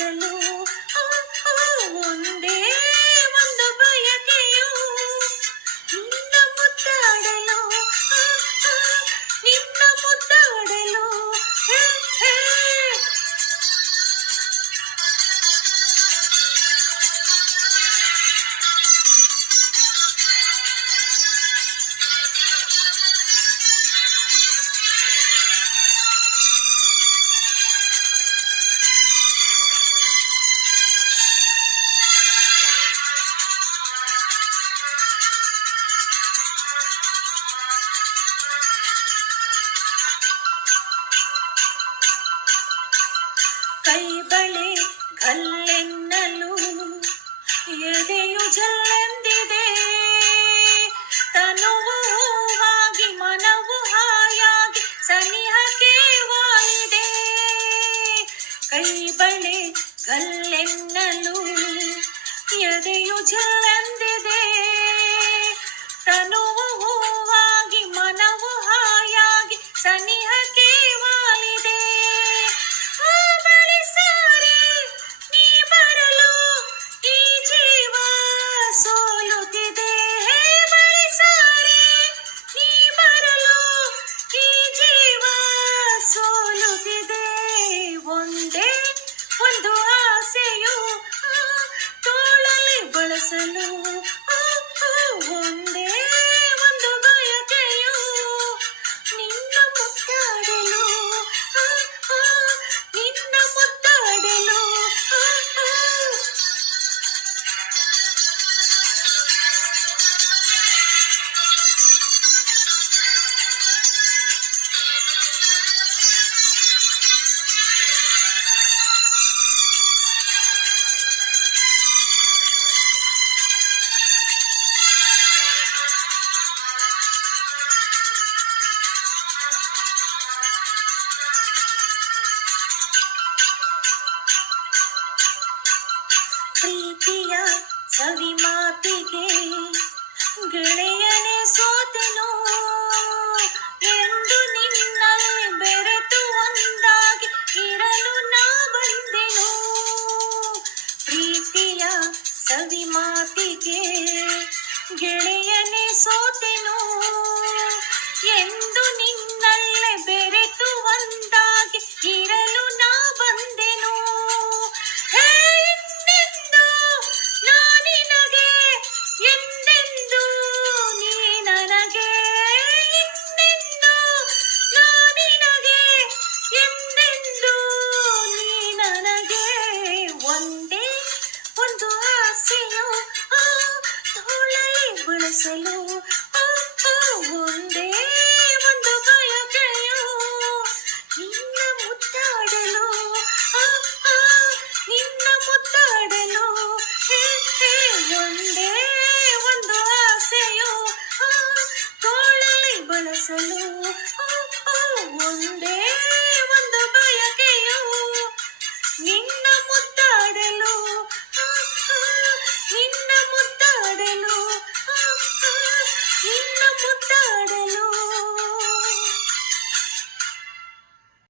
ಬಳಸಲು ಒಂದೇ ಒಂದು ಬಯಕೆಯು ನಿನ್ನ ಮುದ್ದಾಡಲು ನಿನ್ನ ಮುದ್ದಾಡಲು ಹೇ ಹೇ ಕೈ ಬಳೆ ಗಲ್ಲೆನ್ನಲು ಎದೆಯು ಜಲ್ಲೆಂದಿದೆ ತನುವು ಹೂವಾಗಿ ಮನವು ಹಾಯಾಗಿ ಸನಿಹಕ್ಕೆ ವಾಲಿದೆ ಕೈ ಬಳೆ ಗಲ್ಲೆನ್ನಲು ಎದೆಯು ಜಲ್ಲೆಂದಿದೆ ತನುವು ಹೂವಾಗಿ ಮನವು ಹಾಯಾಗಿ ಸನಿಹಕ್ಕೆ ವಾಲಿದೆ ಒಂದು ಆಸೆಯು ತೋಳಲಿ ಬಳಸಲು ಒಂದೇ ಒಂದು ಬಯಕೆಯು ನಿನ್ನ ಮುದ್ದಾಡಲು ನಿನ್ನ ಮುದ್ದಾಡಲು ಪ್ರೀತಿಯ ಸವಿ ಮಾತಿಗೆ ಗೆಳೆಯನೇ ಸೋತೆನು